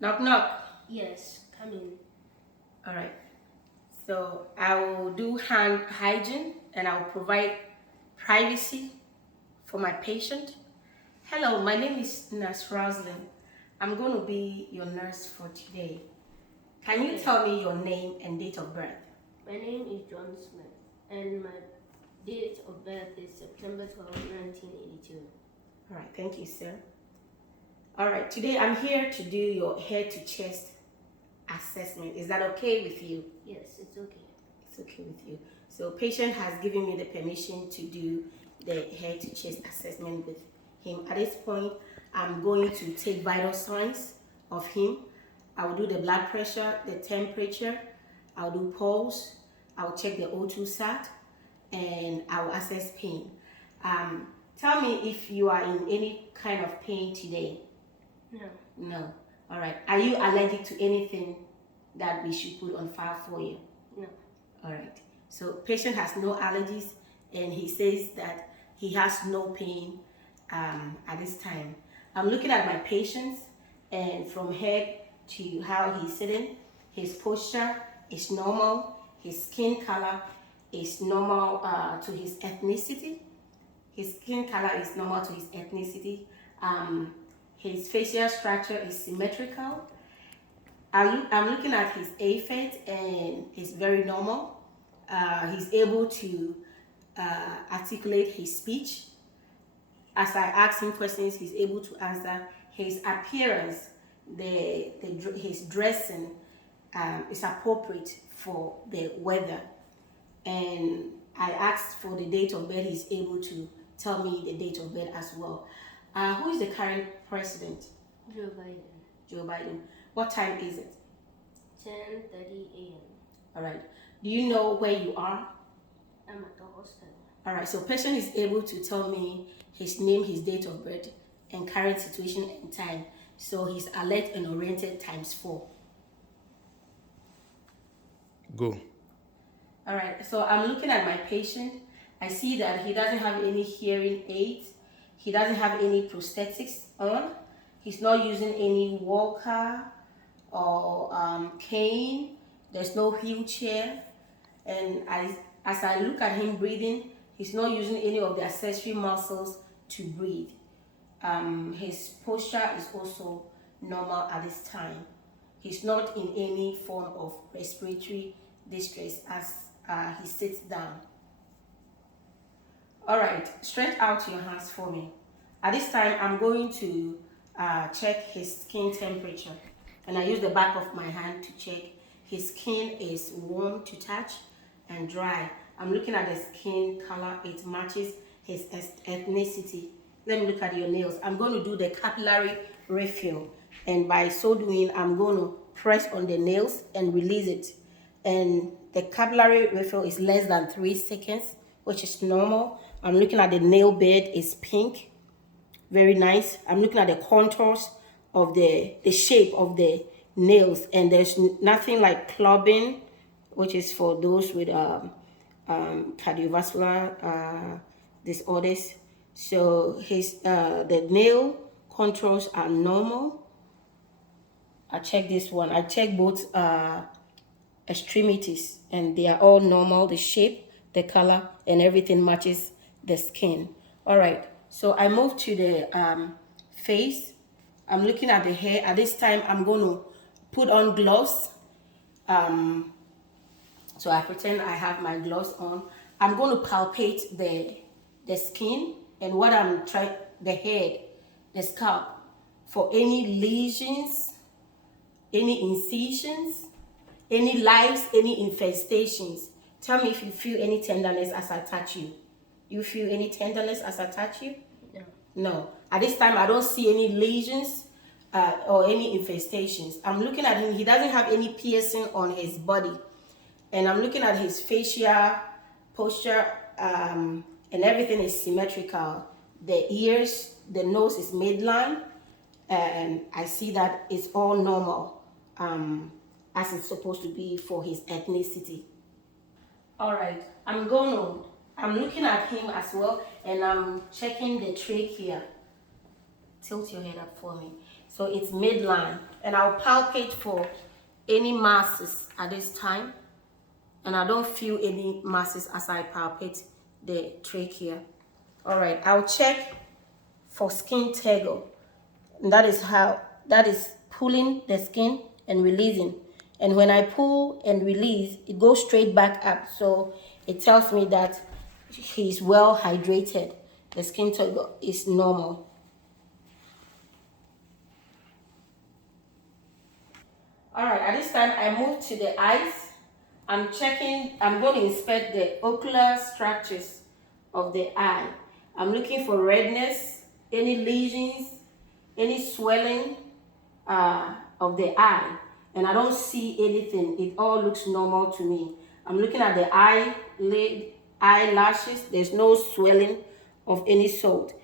Knock, knock. Yes, come in. All right. So I will do hand hygiene and I will provide privacy for my patient. Hello, my name is Nurse Roslyn. I'm going to be your nurse for today. Can you tell me your name and date of birth? My name is John Smith, and my date of birth is September 12, 1982. All right, thank you, sir. All right, today I'm here to do your head to chest assessment. Is that okay with you? Yes, it's okay. It's okay with you. So patient has given me the permission to do the head to chest assessment with him. At this point, I'm going to take vital signs of him. I will do the blood pressure, the temperature, I'll do pulse, I'll check the O2 sat, and I will assess pain. Tell me if you are in any kind of pain today. No. No. All right. Are you allergic to anything that we should put on file for you? No. All right. So patient has no allergies and he says that he has no pain at this time. I'm looking at my patients and from head to how he's sitting, his posture is normal, his skin color is normal to his ethnicity. His skin color is normal to his ethnicity. His facial structure is symmetrical. I'm looking at his AFET and it's very normal. He's able to articulate his speech. As I ask him questions, he's able to answer. His appearance, his dressing is appropriate for the weather. And I asked for the date of birth, he's able to tell me the date of birth as well. Who is the current president? Joe Biden. Joe Biden. What time is it? 10:30 a.m. All right. Do you know where you are? I'm at the hospital. All right. So patient is able to tell me his name, his date of birth, and current situation and time. So he's alert and oriented ×4. Go. All right. So I'm looking at my patient. I see that he doesn't have any hearing aids. He doesn't have any prosthetics on. He's not using any walker or cane. There's no wheelchair. And as I look at him breathing, he's not using any of the accessory muscles to breathe. His posture is also normal at this time. He's not in any form of respiratory distress as he sits down. All right, stretch out your hands for me. At this time, I'm going to check his skin temperature. And I use the back of my hand to check. His skin is warm to touch and dry. I'm looking at the skin color. It matches his ethnicity. Let me look at your nails. I'm going to do the capillary refill. And by so doing, I'm going to press on the nails and release it. And the capillary refill is less than 3 seconds, which is normal. I'm looking at the nail bed is pink. Very nice. I'm looking at the contours of the shape of the nails, and there's nothing like clubbing, which is for those with cardiovascular disorders. So the nail contours are normal. I check this one. I check both extremities, and they are all normal. The shape, the color, and everything matches the skin. All right. So I move to the face. I'm looking at the hair. At this time, I'm going to put on gloves. So I pretend I have my gloves on. I'm going to palpate the skin and what I'm trying, the head, the scalp, for any lesions, any incisions, any lice, any infestations. Tell me if you feel any tenderness as I touch you. You feel any tenderness as I touch you? No. No. At this time, I don't see any lesions or any infestations. I'm looking at him. He doesn't have any piercing on his body. And I'm looking at his facial posture, and everything is symmetrical. The ears, the nose is midline, and I see that it's all normal, as it's supposed to be for his ethnicity. All right, I'm looking at him as well, and I'm checking the trachea. Tilt your head up for me. So So it's midline. And I'll palpate for any masses at this time. And I don't feel any masses as I palpate the trachea. All right, I'll check for skin tegel. And that is pulling the skin and releasing. And when I pull and release, it goes straight back up. So it tells me that he's well hydrated. The skin tegel is normal. All right, at this time, I move to the eyes. I'm going to inspect the ocular structures of the eye. I'm looking for redness, any lesions, any swelling of the eye. And I don't see anything. It all looks normal to me. I'm looking at the eyelid, eyelashes. There's no swelling of any sort.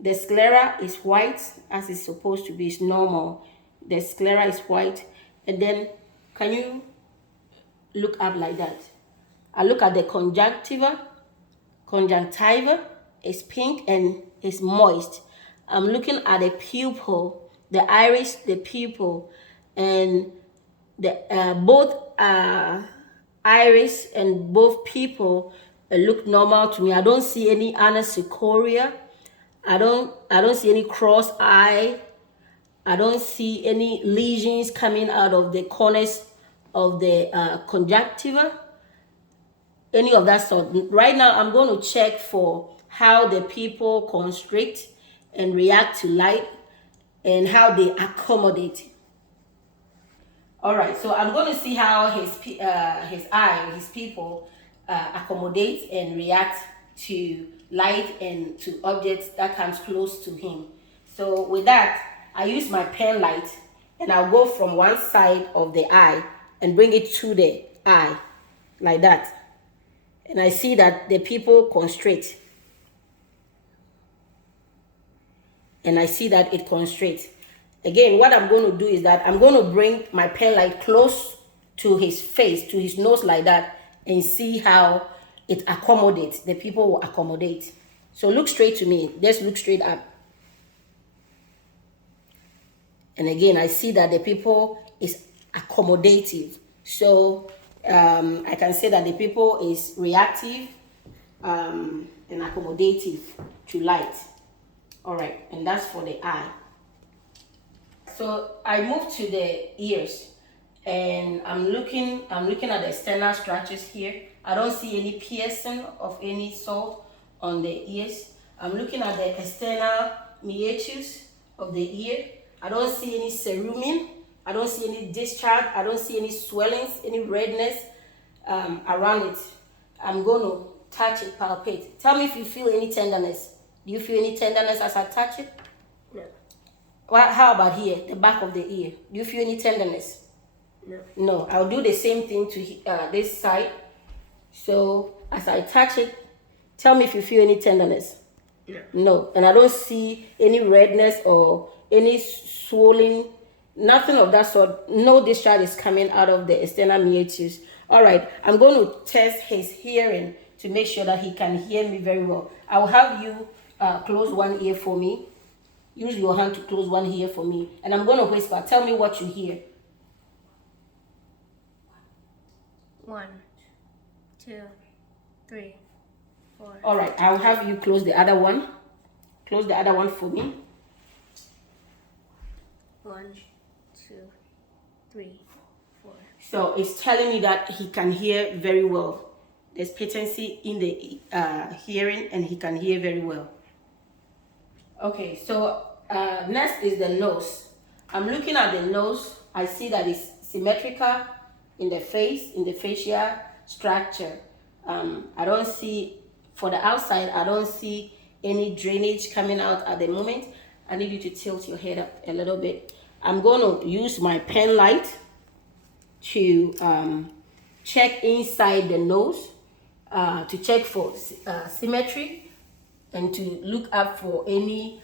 The sclera is white as it's supposed to be. It's normal. The sclera is white. And then, can you look up like that? I look at the conjunctiva. Conjunctiva is pink and is moist. I'm looking at the pupil, the iris, the pupil, and the both iris and both pupil look normal to me. I don't see any anisocoria. I don't see any cross eye. I don't see any lesions coming out of the corners of the conjunctiva, any of that sort. Right now, I'm going to check for how the people constrict and react to light and how they accommodate. All right, so I'm going to see how his people accommodate and react to light and to objects that comes close to him. So with that, I use my pen light and I'll go from one side of the eye and bring it to the eye like that. And I see that the people constrict. And I see that it constricts. Again, what I'm going to do is that I'm going to bring my pen light close to his face, to his nose like that, and see how it accommodates. The people will accommodate. So look straight to me. Just look straight up. And again, I see that the people is accommodative. So I can say that the people is reactive and accommodative to light. All right, and that's for the eye. So I move to the ears, and I'm looking at the external structures here. I don't see any piercing of any sort on the ears. I'm looking at the external meatus of the ear. I don't see any cerumen. I don't see any discharge. I don't see any swellings, any redness around it. I'm going to touch it, palpate. Tell me if you feel any tenderness. Do you feel any tenderness as I touch it? No. Well, how about here, the back of the ear? Do you feel any tenderness? No. No. I'll do the same thing to this side. So as I touch it, tell me if you feel any tenderness. No. No. And I don't see any redness or any swelling, nothing of that sort. No discharge is coming out of the external meatus. All right, I'm going to test his hearing to make sure that he can hear me very well. I will have you close one ear for me. Use your hand to close one ear for me. And I'm going to whisper. Tell me what you hear. 1, 2, 3, 4. All right, I'll have you close the other one. Close the other one for me. 1, 2, 3, 4. So it's telling me that he can hear very well. There's patency in the hearing, and he can hear very well. Okay, so next is the nose. I'm looking at the nose. I see that it's symmetrical in the face, in the facial structure. I don't see, for the outside, I don't see any drainage coming out at the moment. I need you to tilt your head up a little bit. I'm going to use my pen light to check inside the nose, to check for symmetry, and to look up for any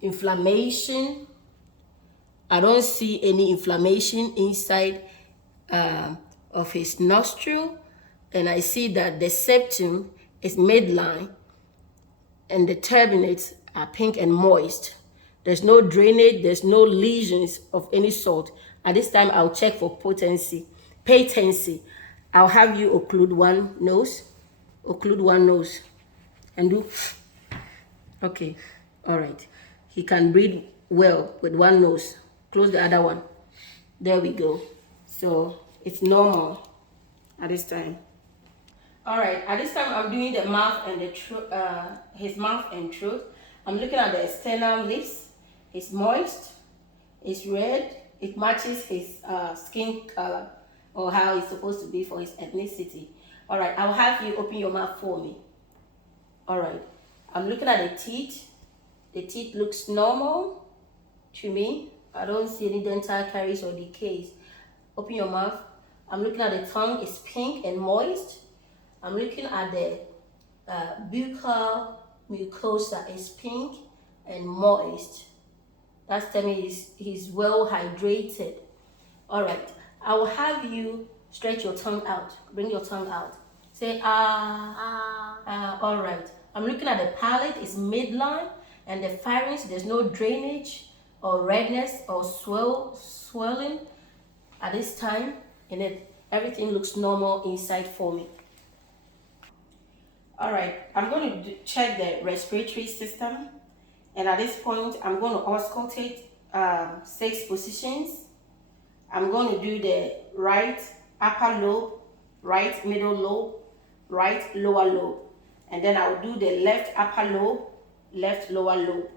inflammation. I don't see any inflammation inside of his nostril, and I see that the septum is midline and the turbinates are pink and moist. There's no drainage. There's no lesions of any sort. At this time, I'll check for patency. I'll have you occlude one nose, and do. Okay, all right. He can breathe well with one nose. Close the other one. There we go. So it's normal at this time. All right, at this time I'm doing the mouth and the his mouth and throat. I'm looking at the external lips. It's moist, it's red, it matches his skin color or how it's supposed to be for his ethnicity. All right, I'll have you open your mouth for me. All right, I'm looking at the teeth. The teeth looks normal to me. I don't see any dental caries or decays. Open your mouth. I'm looking at the tongue. It's pink and moist. I'm looking at the buccal mucosa. It's pink and moist. That's telling me he's well hydrated. All right. I will have you stretch your tongue out. Bring your tongue out. Say ah. All right. I'm looking at the palate. It's midline, and the pharynx. There's no drainage or redness or swelling at this time. And everything looks normal inside for me. All right, I'm going to check the respiratory system, and at this point I'm going to auscultate 6 positions. I'm going to do the right upper lobe, right middle lobe, right lower lobe, and then I'll do the left upper lobe, left lower lobe.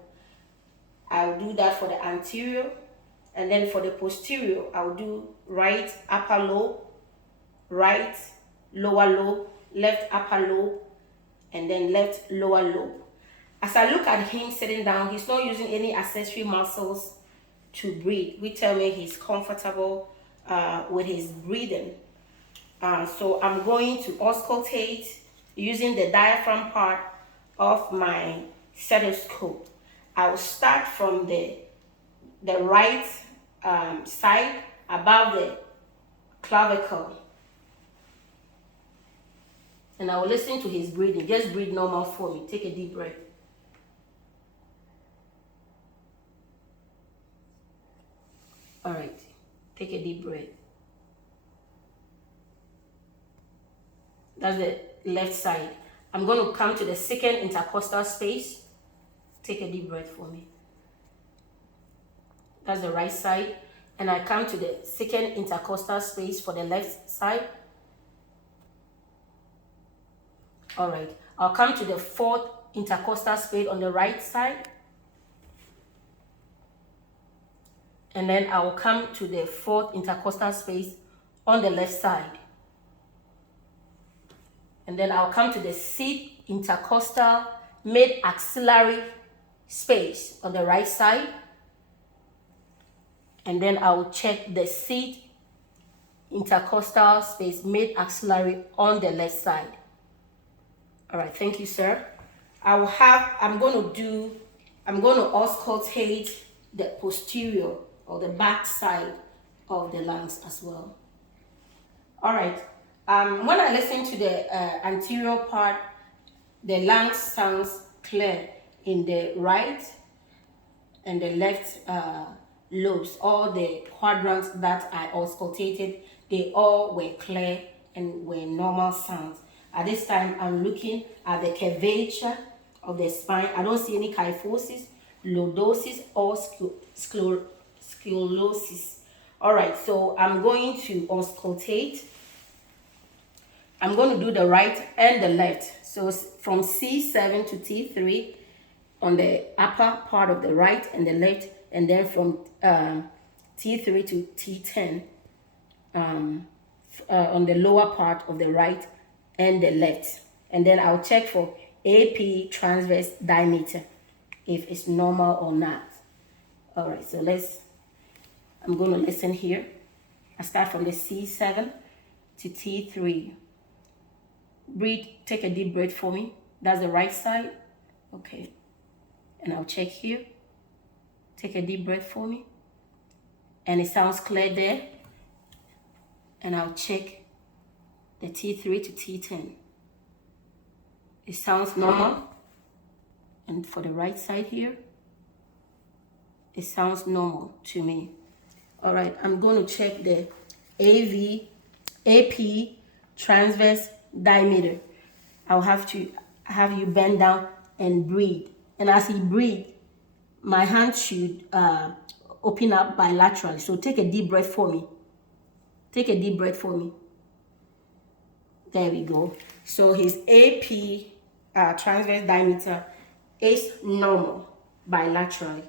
I'll do that for the anterior, and then for the posterior I'll do right upper lobe, right lower lobe, left upper lobe, and then left lower lobe. As I look at him sitting down, he's not using any accessory muscles to breathe. We tell me he's comfortable with his breathing. So I'm going to auscultate using the diaphragm part of my stethoscope. I will start from the right side above the clavicle. And I will listen to his breathing. Just breathe normal for me. Take a deep breath. All right. Take a deep breath. That's the left side. I'm going to come to the second intercostal space. Take a deep breath for me. That's the right side. And I come to the second intercostal space for the left side. All right, I'll come to the fourth intercostal space on the right side. And then I will come to the fourth intercostal space on the left side. And then I'll come to the sixth intercostal mid-axillary space on the right side. And then I will check the sixth intercostal space mid-axillary on the left side. All right, thank you, sir. I'm going to auscultate the posterior or the back side of the lungs as well. All right, when I listen to the anterior part, the lungs sounds clear in the right and the left lobes. All the quadrants that I auscultated, they all were clear and were normal sounds. At this time, I'm looking at the curvature of the spine. I don't see any kyphosis, lordosis, or scoliosis. All right, so I'm going to auscultate. I'm going to do the right and the left. So from C7 to T3 on the upper part of the right and the left, and then from T3 to T10 on the lower part of the right and the left. And then I'll check for AP transverse diameter, if it's normal or not. All right, so I'm going to listen here. I start from the C7 to T3. Breathe, take a deep breath for me. That's the right side. Okay. And I'll check here. Take a deep breath for me. And it sounds clear there. And I'll check the T3 to T10. It sounds normal. And for the right side here. It sounds normal to me. All right, I'm going to check the AP transverse diameter. I'll have to have you bend down and breathe. And as you breathe, my hand should open up bilaterally. So take a deep breath for me. Take a deep breath for me. There we go. So his AP transverse diameter is normal bilaterally.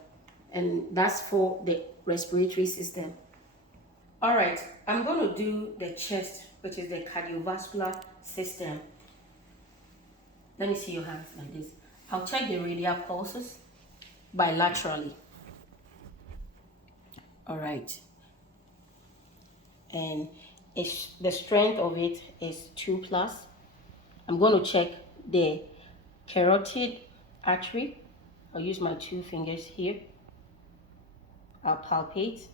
And that's for the respiratory system. All right, I'm going to do the chest, which is the cardiovascular system. Let me see your hands like this. I'll check the radial pulses bilaterally. All right. And the strength of it is 2 plus. I'm going to check the carotid artery. I'll use my 2 fingers here. I'll palpate.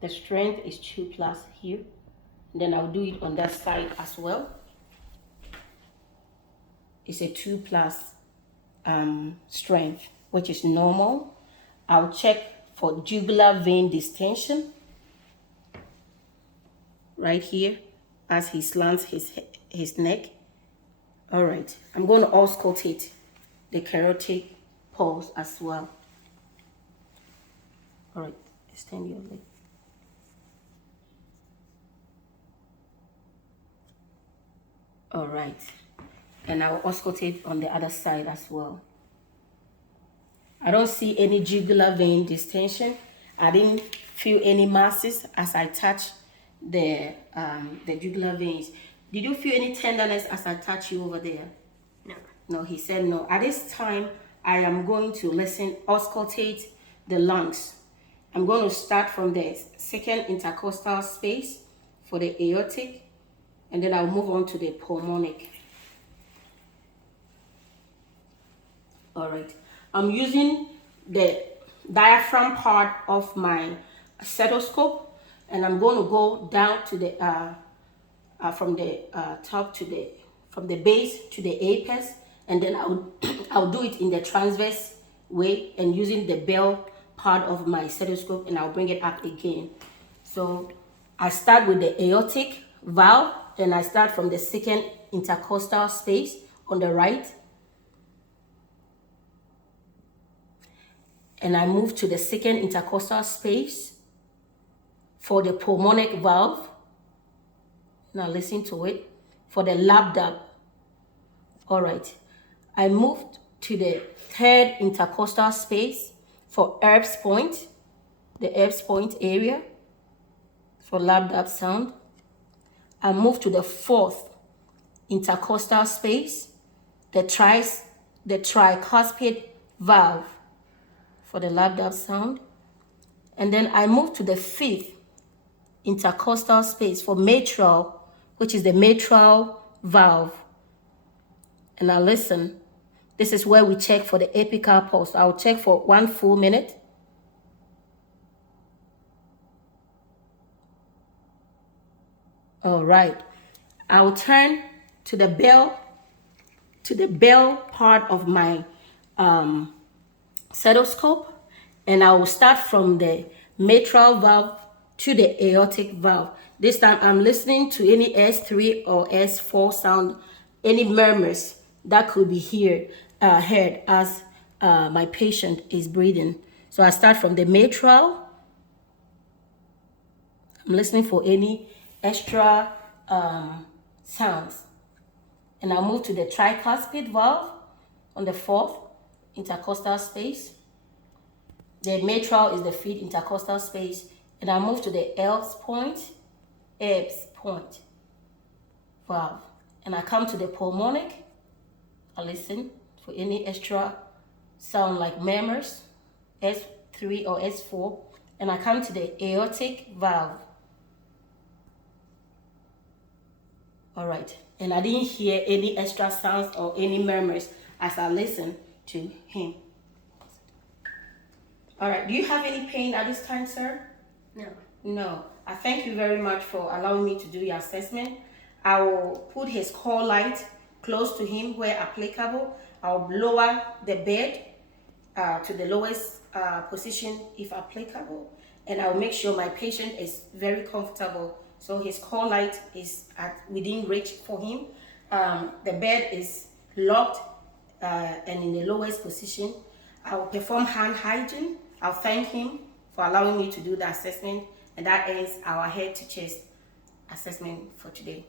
The strength is 2 plus here. And then I'll do it on that side as well. It's a 2 plus strength, which is normal. I'll check for jugular vein distension right here as he slants his neck. All right, I'm going to auscultate the carotid pulse as well. All right, extend your leg. All right, and I will auscultate on the other side as well. I don't see any jugular vein distension. I didn't feel any masses as I touch the jugular veins. Did you feel any tenderness as I touch you over there? No. No, he said no. At this time, I am going to auscultate the lungs. I'm going to start from the second intercostal space for the aortic, and then I'll move on to the pulmonic. All right. I'm using the diaphragm part of my stethoscope, and I'm going to go down to the from the top to from the base to the apex, and then I'll do it in the transverse way and using the bell part of my stethoscope, and I'll bring it up again. So I start with the aortic valve, and I start from the second intercostal space on the right, and I move to the second intercostal space for the pulmonic valve. Now listen to it. For the lambda. All right. I moved to the third intercostal space for Erb's point, the Erb's point area for lambda sound. I moved to the fourth intercostal space, the tricuspid valve for the lambda sound. And then I moved to the fifth intercostal space for mitral, which is the mitral valve. And now listen, this is where we check for the apical pulse. I'll check for 1 full minute. All right. I'll turn to the bell part of my stethoscope, and I will start from the mitral valve to the aortic valve. This time I'm listening to any S3 or S4 sound, any murmurs that could be heard as my patient is breathing. So I start from the mitral. I'm listening for any extra sounds. And I'll move to the tricuspid valve on the fourth intercostal space. The mitral is the fifth intercostal space. And I move to the Erb's point valve. And I come to the pulmonic. I listen for any extra sound like murmurs, S3 or S4. And I come to the aortic valve. All right. And I didn't hear any extra sounds or any murmurs as I listened to him. All right. Do you have any pain at this time, sir? No. No. I thank you very much for allowing me to do your assessment. I will put his call light close to him where applicable. I'll lower the bed to the lowest position if applicable, and I'll make sure my patient is very comfortable. So his core light is within reach for him. The bed is locked and in the lowest position. I'll perform hand hygiene. I'll thank him for allowing me to do the assessment, and that ends our head to chest assessment for today.